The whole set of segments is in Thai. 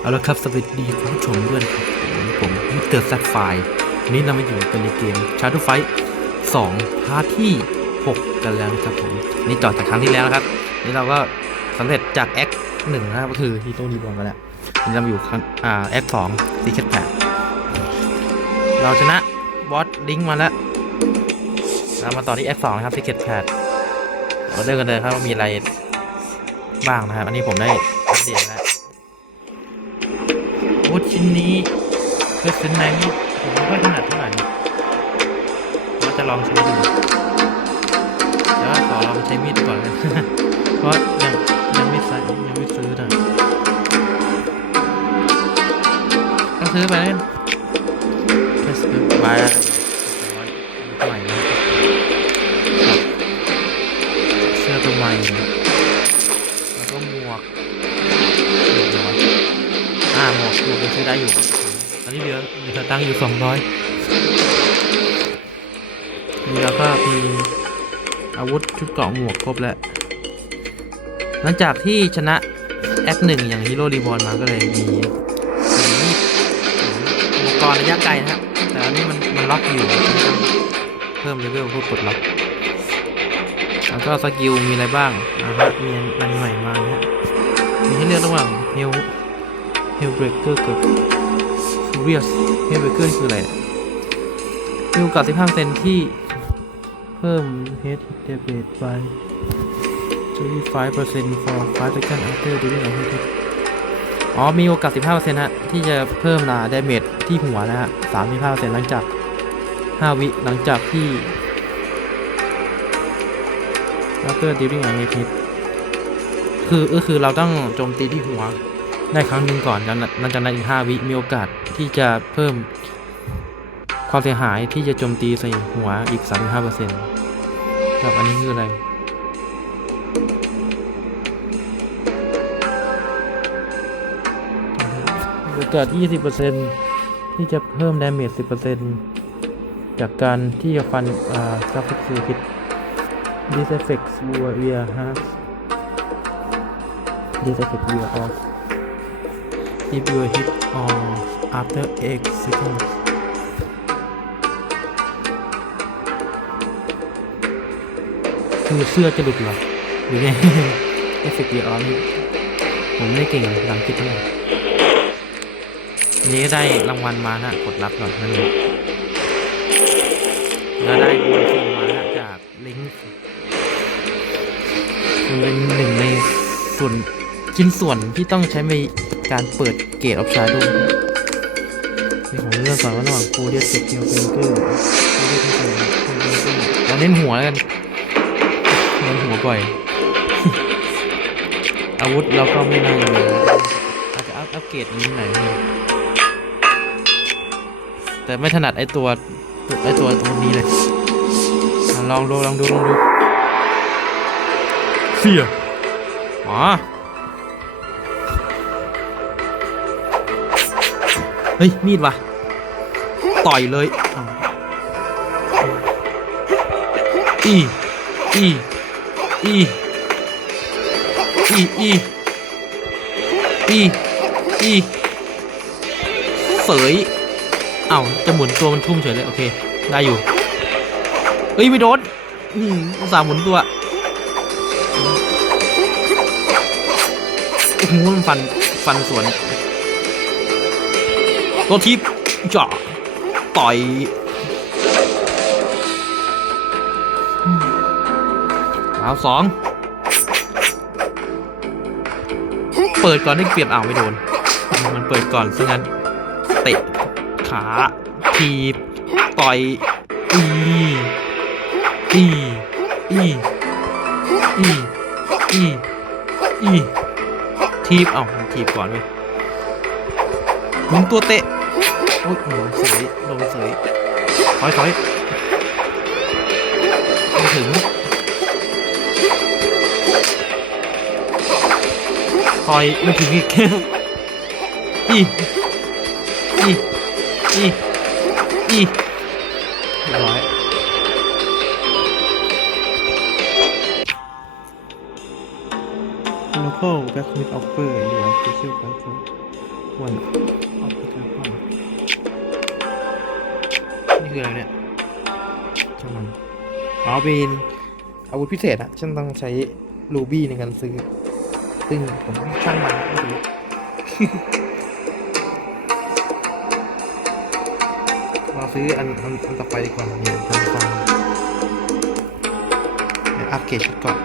เอาละครับสวัสดีคุณผู้ชมด้วยนะครับผมมิสเตอร์แซฟไฟวันนี้เรามาอยู่กันในเกม Shadow Fight 2พาร์ทที่ 6 กันแล้วนะครับผมนี่ต่อจากครั้งที่แล้วนะครับ นี่เราก็สำเร็จจากแอคหนึ่งนะครับก็คือฮีโร่ดีบอลกันแล้วนี่เราอยู่ครั้งอ่าแอคสองซีเคทแปดเราชนะบอสลิงมาแล้วเรามาต่อที่แอคสองนะครับซีเคทแปดเราเดินกันเลยครับว่ามีอะไรบ้างนะครับ อันนี้ผมได้อัปเดตแล้ว โอ้ชิ้นนี้เพอร์เซนต์ไหนผมไม่ค่อยถนัดเท่าไหร่เราจะลองใช้ดูแต่ว่าขอลองใช้มีดก่อนกันเพราะยังยังไม่ซื้อยังไม่ซื้อนะต้องซื้อไปเล่นแค่ซื้อไปใหม่ ได้อยู่ ตอนนี้เหลือเหลือตังค์อยู่สองร้อยนี่แล้วก็มีอาวุธชุดเกราะหมวกครบแล้ว หลังจากที่ชนะแอคหนึ่งอย่างฮีโร่รีบอลมาก็เลยมีอุปกรณ์ระยะไกลนะฮะแต่อันนี้มันมันล็อกอยู่ เพิ่มเลเวลเพื่อปลดล็อกแล้วก็สกิลมีอะไรบ้างนะฮะมีอันใหม่มานะฮะมีให้เลือกระหว่าง ฮลเฮลเบรกเกอร์กับฟูเรียสเฮลเบรกเกอร์คืออะไรมีโอกาส15เซนที่เพิ่ม head debate by 25% for 5 second after doing a hit อ๋อ มีโอกาส 15%ฮะ ที่จะเพิ่มนาดาเมจที่หัวนะฮะ 35%หลังจาก 5 วิ หลังจากที่ after dealing a hit คือก็คือเราต้องโจมตีที่หัว ได้ครั้งหนึ่งก่อนแล้วหลังจากนั้นอีกห้าวิมีโอกาสที่จะเพิ่มความเสียหายที่จะโจมตีใส่หัวอีก 35%ครับอันนี้คืออะไรโอกาส 20%ที่จะเพิ่มดาเมจ 10%จากการที่จะฟันอ่าซับฟิคิด This effects warrior has This effect we are off if you hit or after 8 seconds คือเสื้อจะหลุดเหรอหรือไงเอฟเฟกต์เดียร์นี่ผมไม่เก่งภาษาอังกฤษเท่าไหร่นี้ได้รางวัลมานะกดรับก่อนนั่นเองแล้วได้บูนทีมานะจากลิงก์เป็นหนึ่งในส่วนชิ้นส่วนที่ต้องใช้ใน การเปิดเกตออฟชาร์ดนี่ผมเลือกก่อนว่าระหว่างกูเดียสกับเคียวเฟนเกอร์กูเดียสกับเคียวเฟนเกอร์เราเน้นหัวแล้วกันเน้นหัวบ่อย อาวุธเราก็ไม่น่าเลยอาจจะอัพอัพเกรดนิดหน่อยแต่ไม่ถนัดไอตัวตัวไอตัวตัวนี้เลยอะลองดูลองดูลองดูเสียอ๋อ เฮ้ย มีดวะต่อยเลยอีอีอีอีอีอีอีอีเสยเอ้าจะหมุนตัวมันทุ่มเฉยเลย โอเค ได้อยู่ เฮ้ย ไม่โดนอืมสาห์หมุนตัวโอ้โหมันฟัน ฟันสวน ตัวทิปจ่อต่อยเอาสองเปิดก่อนได้เปรียบอ้าวไม่โดน มันเปิดก่อนซะงั้น เตะขาทีบต่อยอีอีอีอีอีอีทีบเอ้าทีบก่อนเว้ยมุนตัวเตะ อ้ยโหเสยลงเสยถอยถอยไม่ถึงถอยไม่ถึงอีกอีอีอีอีร้อย local blacksmith offer อยู่ special price วนเอาไปเจอ คืออะไรเนี่ยช่างมันอ๋อเป็นอาวุธพิเศษอะฉันต้องใช้รูบี้ในการซื้อ ซึ่งผมช่างมันไม่รู้มาซื้ออันอันอันต่อไปดีกว่าเนี่ยทำฟังอัพเกรดชุดก่อน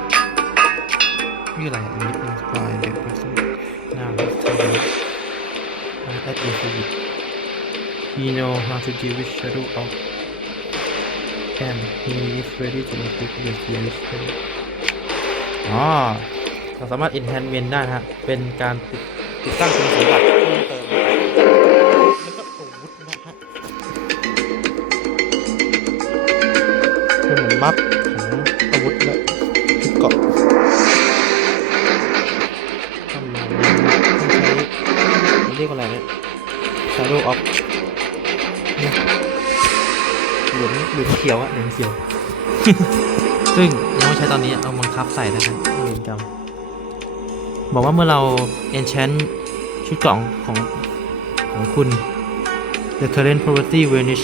นี่อะไรอันนี้เป็นสไตล์เด็กเป็นหน้าลิสต์เลยมาแอดอินฟิ He know how to deal with shadow of and he is ready to improve the series อ๋อเราสามารถ enhancement ได้นะฮะ เป็นการติดติดตั้งคุณสมบัติเพิ่มเติมแล้วก็อาวุธนะฮะเป็นเหมือนบัฟของอาวุธและชุดเกราะประมาณนี้ต้องใช้มันเรียกว่าอะไรเนี่ย Shadow of เนี่ยเหลืองเหลืองเขียวอะเหลืองเขียว ซึ่งยังไม่ใช้ตอนนี้เอาบังคับใส่นะครับเวรกรรมบอกว่าเมื่อเรา enchant ชุดเกล่องของของคุณ the current property vanish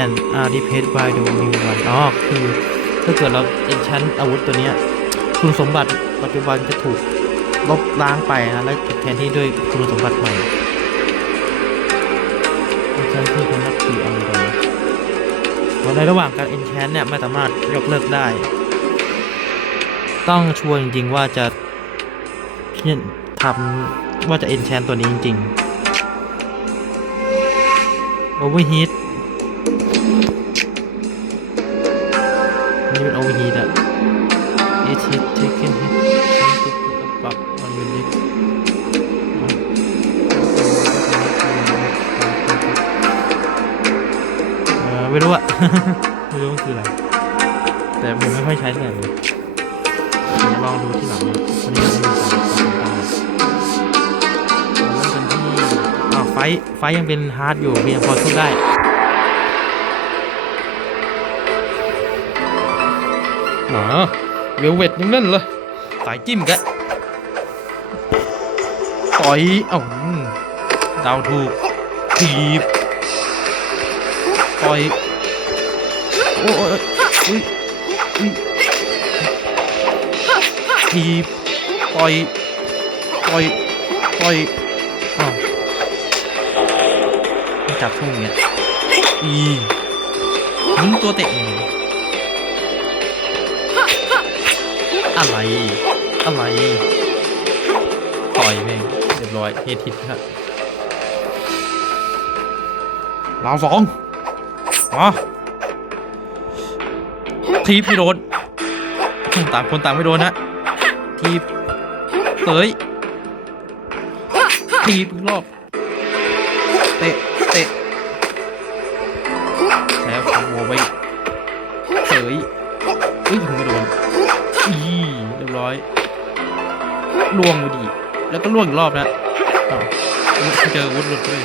and are replaced by the new one อ๋อ คือถ้าเกิดเรา enchant อาวุธตัวเนี้ยคุณสมบัติปัจจุบันจะถูกลบล้างไปนะ และถูกแทนที่ด้วยคุณสมบัติใหม่ ที่อันเดิมเพราะในระหว่างการเอนแคนเนี่ยไม่สามารถยกเลิกได้ ต้องชัวร์จริง ๆ ว่าจะเนี่ยทำว่าจะเอนแคนตัวนี้จริงๆโอเวอร์ฮีต ไฟท์ไฟท์ยังเป็นฮาร์ดอยู่ยังพอสู้ได้หมาเวลเวตยังเล่นเลยสายจิ้มแกะต่อยเอ้าอืมเดาวถูกถีบต่อยโอ้ยอุ้ยอุ้ยถีบต่อยต่อยต่อย จับช่วงเนี้ยอีมึงตัวเตะมึงอะไร อะไร ต่อยแม่งเรียบร้อยเฮดทิดครับราวสองมาทีบไม่โดนต่างคนต่างไม่โดนฮะทีบเตยทีบอีกรอบเตะเตะ แล้วขโมยไปเตยอุ้ยยิงไม่โดนอีเรียบร้อยล่วงไปดีแล้วก็ล่วงอีกรอบนะอ้าววุฒเจอวุฒหลุดด้วย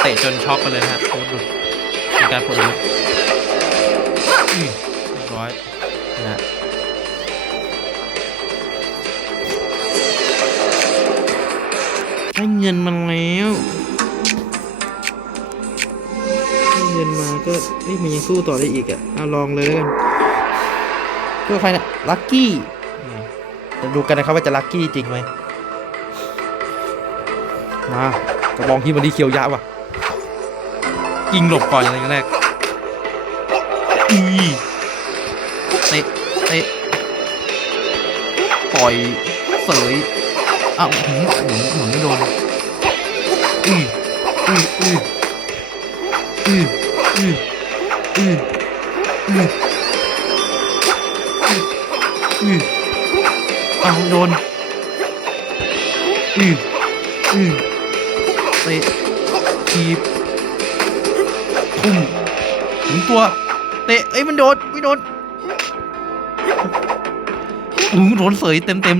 เตะจนช็อกไปเลยฮะวุฒหลุดมีการปลดอาวุธอืมเรียบร้อยนะได้เงินมาแล้ว นมาก็นี่มันยังสู้ต่อได้อีกอะเอาลองเลยแล้วกันเพื่อใครเนี่ยลัคกี้จะดูกันนะครับว่าจะลัคกี้จริงไหมมากระบองที่มันดีเคียวยะว่ะยิงหลบก่อนอย่างแรกอีเตะเตะปล่อยเสยอ้าวหมุนหมุนหมุนไม่โดนอืออืออืออือ อืออืออืออือเอาโดนอืออือเตะทีบทุ่มถึงตัว เตะเอ้ยมันโดนไม่โดนอือโดนเสยเต็มเต็ม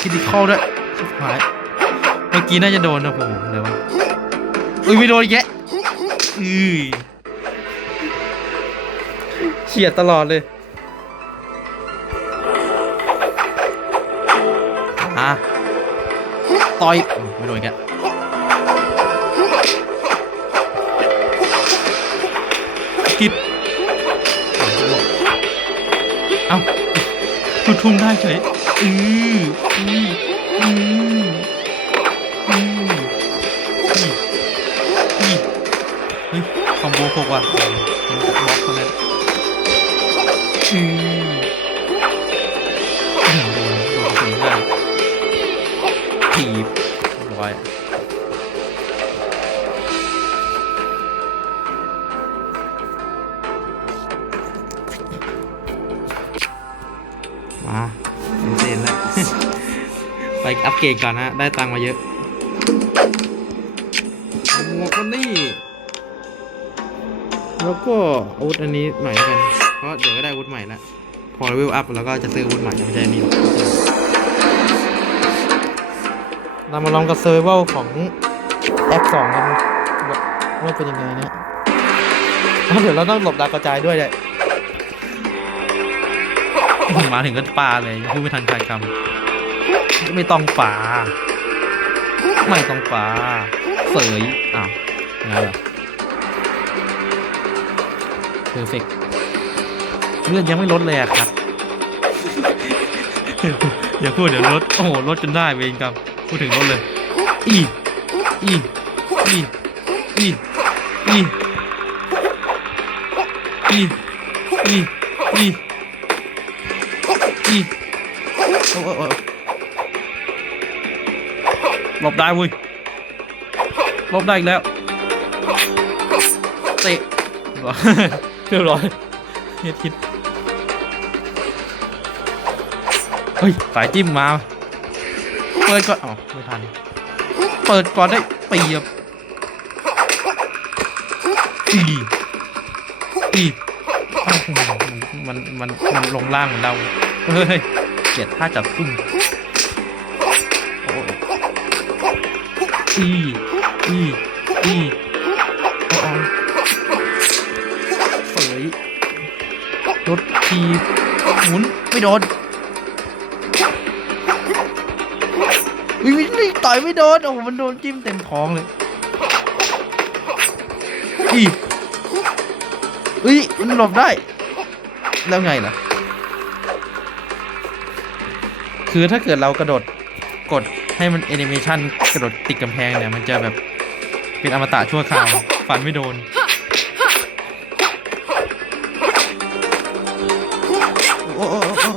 คิดิคอลด้วยชิบหายเมื่อกี้น่าจะโดนนะผมเลยวะอุ้ยไม่โดนแยะอือ เฉียดตลอดเลยอะต่อยไม่โดนแกกิดเอ้าทุทุ่งได้เฉยอืออืออืออืออืออือเฮ้ยคอมโบหกว่ะอืมมันบล็อกคนนั้น อืออืมโดนโดนถึงได้ถีบเรียบร้อยมาเซ็นแล้ว ไปอัปเกรดก่อนนะ ได้ตังค์มาเยอะหมวกกันนี่แล้วก็อาวุธอันนี้หน่อยกัน เพราะเดี๋ยวก็ได้อาวุธใหม่ละพอเลเวลอัพแล้วก็จะซื้ออาวุธใหม่ไม่ใช่อันนี้หรอกเรามาลองกับเซอร์ไวลของแอปสองกันว่าเป็นยังไงนะอ้าวเดี๋ยวเราต้องหลบดาวกระจายด้วยเลยมาถึงก็ปาเลยยังพูดไม่ทันขาดคำไม่ต้องป่าไม่ต้องป่าเสยอ้าวงั้นเหรอเพอร์เฟก เลื่อดยังไม่ลดเลยอะครับ อย่าพูดเดี๋ยวลด โอ้โหลดจนได้เวรกรรมพูดถึงลดเลย อีอีอีอีอีอีอีอีอีอ้โหโอ้โหหลบได้เว้ยหลบได้อีกแล้วเตะเรียบร้อยเฮ็ดคิด เฮ้ยสายจิ้มมา เปิดก่อนอ๋อไม่ทัน เปิดก่อนได้เปรียบอีอีมันมันมันลงล่างเหมือนเรา เฮ้ยเกียดท่าจับทุ่มอีอีอีโอ้โอ้เสยรถทีหมุน ไม่โดน อุ้ยไม่ต่อยไม่โดน โอ้โหมันโดนจิ้มเต็มท้องเลยอีอุ้ยมันหลบได้ แล้วไงล่ะ คือถ้าเกิดเรากระโดดกดให้มันแอนิเมชันกระโดดติดกำแพงเนี่ย มันจะแบบเป็นอมตะชั่วคราว ฟันไม่โดน โอ้โอ้โอ้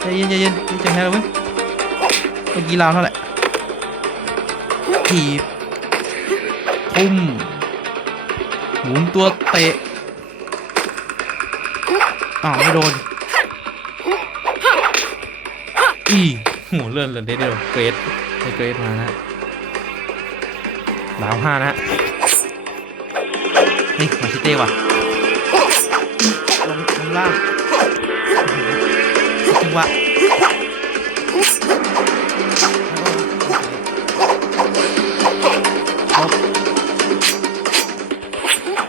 ใจเย็นใจเย็นใจแพ้แล้วเว้ย มื่อกี้ลาวเท่าไหร่ถีบทุ่มหมุนตัวเตะอ้าวไม่โดนอีโหเลื่อนเลยเดียวเกรดได้เกรดมานะลาวห้านะเฮ้ยมาชิเต้ว่ะลงลงล่างจังหวะ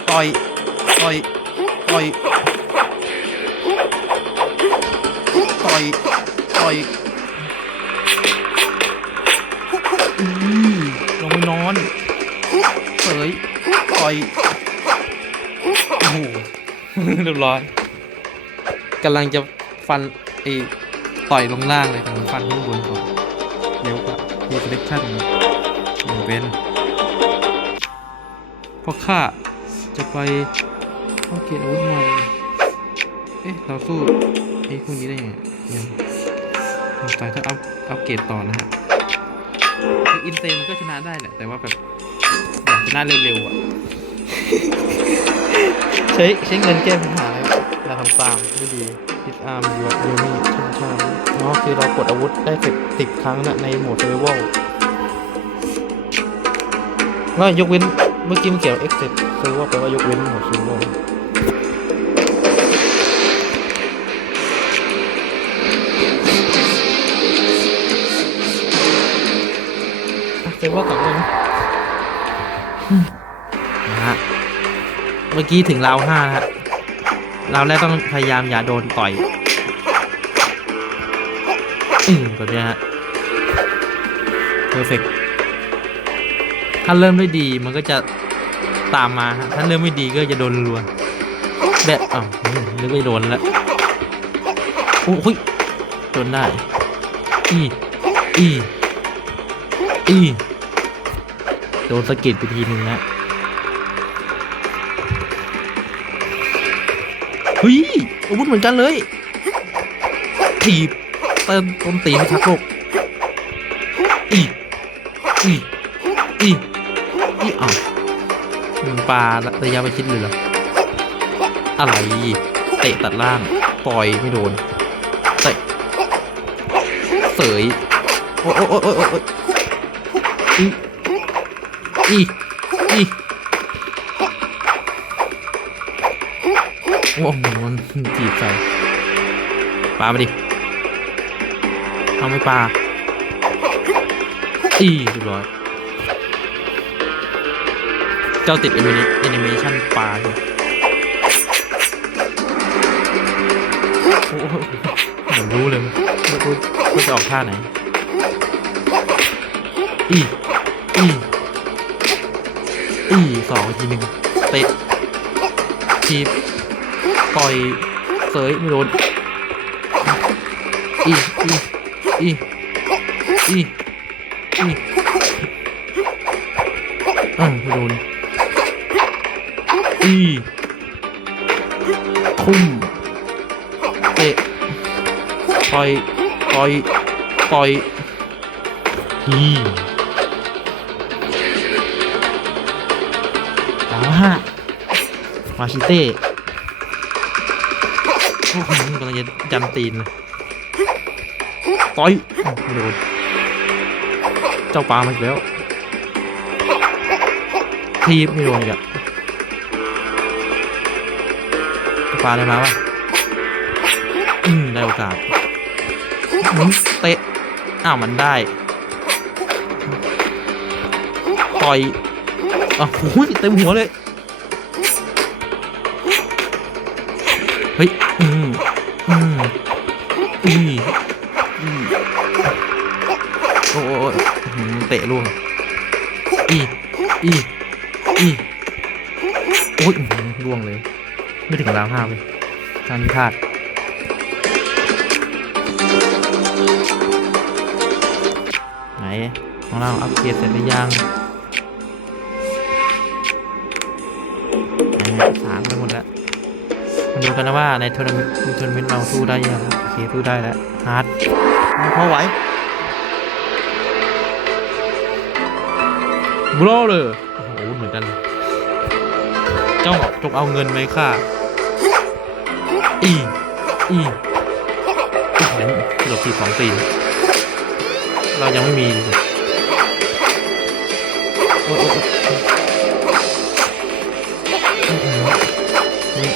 ต่อยต่อยต่อยต่อยต่อยอือลงไปนอนเสยต่อยโอ้โหเรียบร้อยกำลังจะฟันไอ้ต่อยลงล่างเลยแต่มันฟันข้างบนก่อนเร็วกว่ามีคอลเลคชั่นมันเป็นเพราะข้า จะไปเข้าเกียรติอาวุธใหม่เอ๊ะ เราสู้ไอ้พวกนี้ได้ไงยังสงสัยถ้าอัพอัพเกรดต่อนะฮะคืออินเซนก็ชนะได้แหละ แต่ว่าแบบอยากชนะเร็วๆอะ ใช้ใช้เงินแก้ปัญหาเราทำฟาร์มไม่ดีดิสอาร์มยูยูนี่ชนชามอ๋อคือเรากดอาวุธได้สิบสิบครั้งนะในโหมดเซอร์ไวลว่ายกเว้น เมื่อกี้มันเขียนเอ็กเซปเซอร์ไวลแปลว่ายกเว้นโหมดเซอร์ไวลเซอร์กลับเลยนะฮะ เมื่อกี้ถึงราวห้านะฮะราวแรกต้องพยายามอย่าโดนต่อย อืมแบบเนี้ยฮะอร์เฟก ถ้าเริ่มได้ดีมันก็จะตามมาฮะถ้าเริ่มไม่ดีก็จะโดนรัวแบบอ้าวนึกไม่โดนแล้วโอ้ยโดนได้ อีอีอีโดนสะกิดไปทีนึงนะเฮ้ยอาวุธเหมือนกันเลยถีบเติมต้นตีให้ชักโลก ปลาระยะไปชิดเลยเหรอ อะไร เตะตัดล่าง ปล่อยไม่โดน เตะ เสย โอ้โอ้โอ้โอ้โอ้โอ้อีอีอีโอ้โหมันจีบใส่ปลาไปดิ เอาไม่ปลาอีเรียบร้อย เจ้าติดแอนิเมชันปลาใช่ไหมโอ้โหเหมือนรู้เลยว่าว่าว่าจะออกท่าไหน อี อี อีสองทีหนึ่งเตะทีบปล่อยเสยไม่โดน อี อี อี อี อีอ่าวไม่โดน อีทุ่มเตะปล่อยปล่อยปล่อยอีเอาฮะมาชิเต้โอ้โหกำลังจะยันตีนเลยต่อยไม่โดนเจ้าปลามาอีกแล้วทีบไม่โดนอีกอะ เจ้าปลาได้มาวะอืมได้โอกาสเตะอ้าวมันได้ต่อยอะโอ้ยเต็มหัวเลยเฮ้ยอืมอืมอืมอืมโอ้โหอื้อหือเตะล่วงอีอีอีโอ้ยอื้อหือล่วงเลย ไม่ถึงราวห้าเลยทางนี้พลาดไหนของเราอัปเกรดเสร็จหรือยังไหนสารไปหมดแล้วมาดูกันนะว่าในทัวร์นาเมนต์ทัวร์นาเมนต์เราสู้ได้ยังโอเคสู้ได้แล้วฮาร์ดพอไหวบลอเลยโอ้โหเหมือนกัน เจ้าจงเอาเงินไหมค่า อีอีโอ้โหหลบทีสองตีนเรายังไม่มีเลย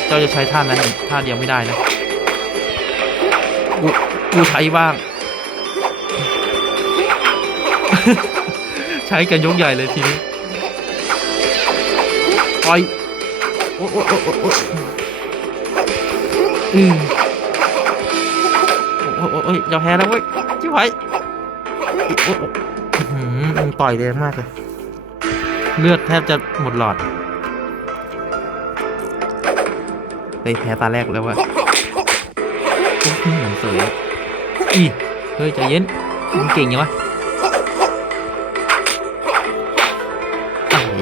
เจ้าจะใช้ท่านั้นท่าเดียวไม่ได้นะกูกูใช้บ้าง ใช้กันยกใหญ่เลยทีนี้ไปโอ้โอ้โอ้โอ้ อืมโอ้โอ้โอ้ยอย่าแพ้แล้วเว้ยชิบหายอืมมึงต่อยแรงมากเลย เลือดแทบจะหมดหลอดเฮ้ยแพ้ตาแรกแล้ววะหือเหมือนสืออีเฮ้ยใจเย็นมึงเก่งยังวะอะไ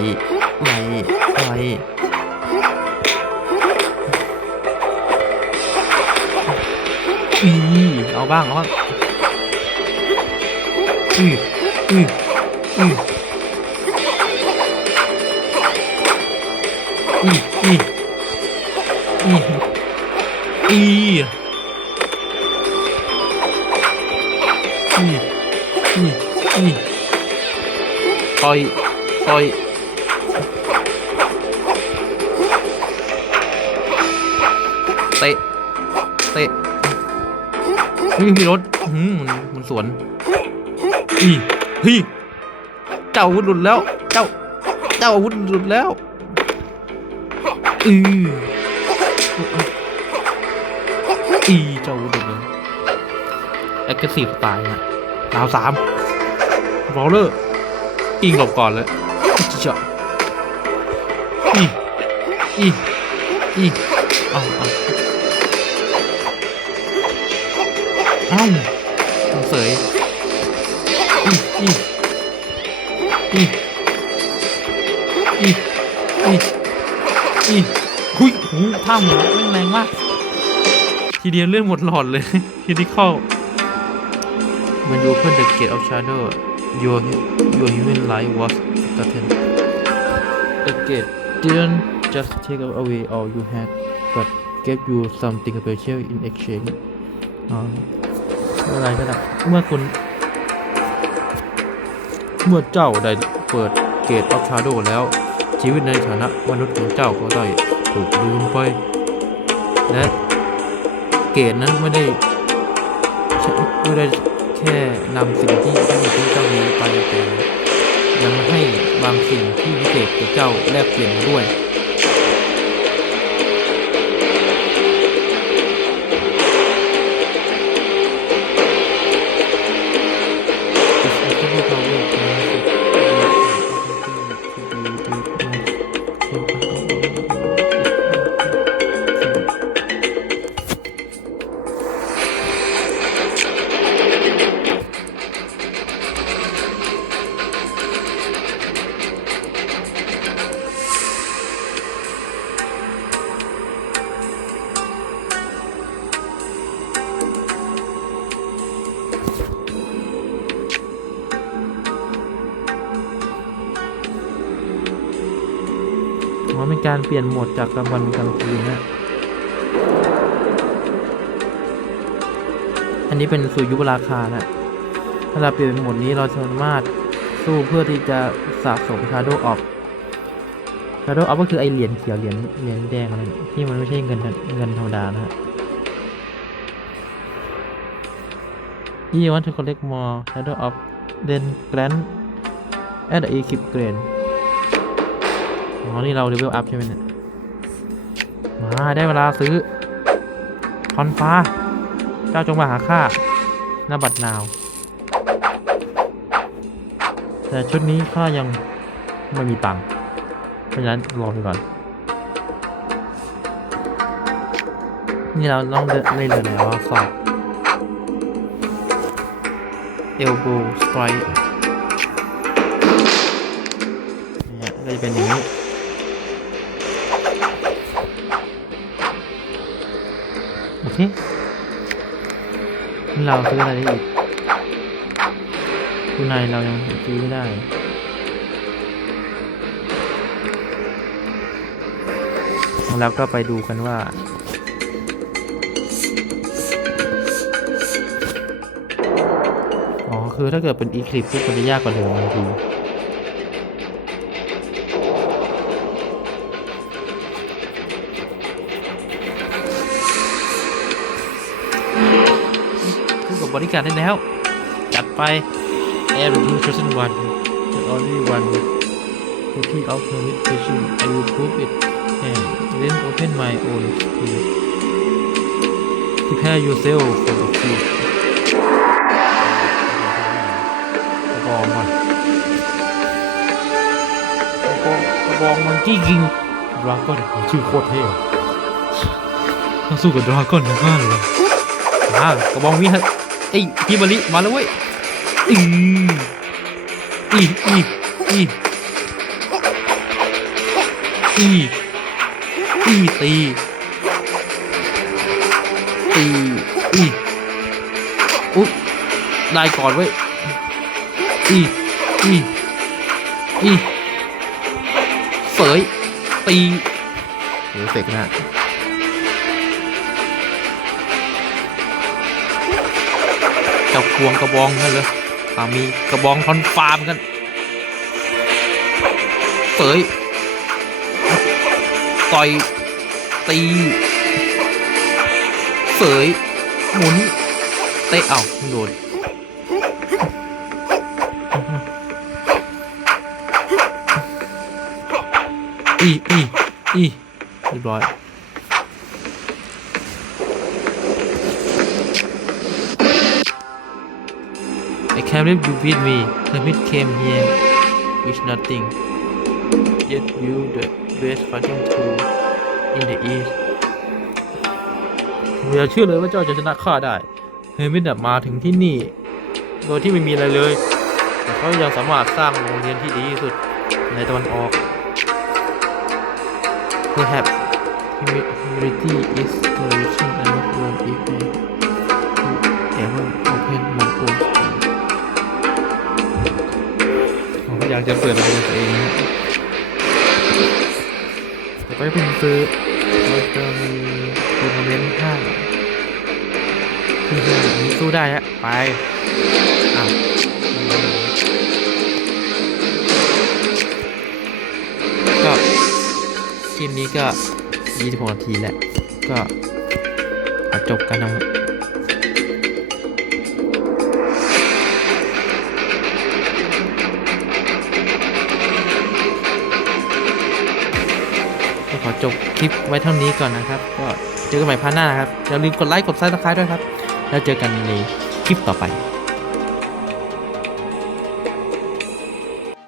อะไอะไร อีเอาบ้างเอาบ้างอืออืออืออีอีอีอีอีอีอีต่อยต่อย เฮ้ยมีรถอื้อหือมันมันสวนอีฮ้ยเจ้าอาวุธหลุดแล้ว เจ้า เจ้าอาวุธหลุดแล้วอืออีเจ้าอาวุธหลุดเลยแอคทีฟตายฮะดาวสามบอลเลอร์อิงหลบก่อนเลยเจาะอีอีอีเอาเอา เอาเอาเสยอีอีอีอีอีอีหุยหูท่าหมูแม่งแรงมาก ทีเดียวเลื่อนหมดหลอดเลยคิดิคอล When you open the gate of shadow your your human life was threatened The gate didn't just take away all you had but gave you something special in exchange อ๋อ ไม่เป็นไรก็ได้เมื่อคุณเมื่อเจ้าได้เปิดเกตออฟชาโดแล้ว ชีวิตในฐานะมนุษย์ของเจ้าก็ได้ถูกลืมไป และเกตนั้นไม่ได้ไม่ได้แค่นำสิ่งที่ที่ที่เจ้ามีไปแต่ยังให้บางสิ่งที่พิเศษกับเจ้าแลกเปลี่ยนด้วย ป็นการเปลี่ยนโหมดจากกลางวันเป็นกลางคืนนะอันนี้เป็นสู่ยุคราคานะถ้าเราเปลี่ยนเป็นโหมดนี้เราสามารถสู้เพื่อที่จะสะสม Shadow of Shadow of ก็คือไอเหรียญเขียวเหรียญเหรียญแดงอะไรที่มันไม่ใช่เงินเงินธรรมดานะฮะ You want to collect more Shadow of then grant at the equip grade อ๋อนี่เร อ๋อ นี่เราเลเวลอัพใช่ไหมเนี่ย มาได้เวลาซื้อคอนฟ้า เจ้าจงมาหาข้าหน้าบัตรนาว แต่ชุดนี้ข้ายังไม่มีตังค์เพราะฉะนั้นรอไปก่อน นี่เราต้องเล่นเล่นเลยแล้วสอบ elbow strike เนี่ยก็จะเป็นอย่างนี้ เราซื้ออะไรได้อีกคุณนายเรายังซื้อไม่ได้แล้วก็ไปดูกันว่า อ๋อ คือถ้าเกิดเป็นอีคลิปปุ๊บมันจะยากกว่าเดิมทันที บบริการได้แล้ว จัดไป Every two chosen one the only one worthy of her passion I will prove it and then open my own school prepare yourself for the field กระบองว่ะกระบองกระบองมันกี้กิงดราก้อนชื่อโคตรเท่อะต้องสู้กับดราก้อนทั้งห้าเลยมากระบองวิฮะ ไอ้ยฮิบาริมาแล้วเว้ยอีอีอีอีอีอีตีตีอีอุ๊ยได้ก่อนเว้ยอีอีอีเสยตีเดี๋ยวเสกนะ จ้าควงกระบองนั่นเลยามีกระบองทอนฟาร์มกันเสยต่อยตีเสยหมุนเตะเอาโดนอีอีอีเรียบร้อย ไอ้ Can you beat me Hermit came here with nothing yet you the best fighting tool in the east อย่าเชื่อเลยว่าเจ้าจะชนะข้าได้ เฮมิดมาถึงที่นี่ โดยที่ไม่มีอะไรเลย แต่เขายังสามารถสร้างโรงเรียนที่ดีที่สุดในตะวันออก Perhaps humility is the reason I not one if I ever open my อยากจะเปิดรงเรียนตัวเองนะแต่ก็จะเป็นซื้อเราจะมีทัวร์นาเมนต์ห้าที่ห้านี้สู้ได้ฮะไปอะก็คลิปนี้ก็ 26 นาทีแหละ ก็ขอจบกันนะฮะก็ จบคลิปไว้เท่านี้ก่อนนะครับ ก็เจอกันใหม่พาร์ทหน้านะครับอย่าลืมกดไลค์กดซับสไครต์ด้วยครับ แล้วเจอกันในคลิปต่อไป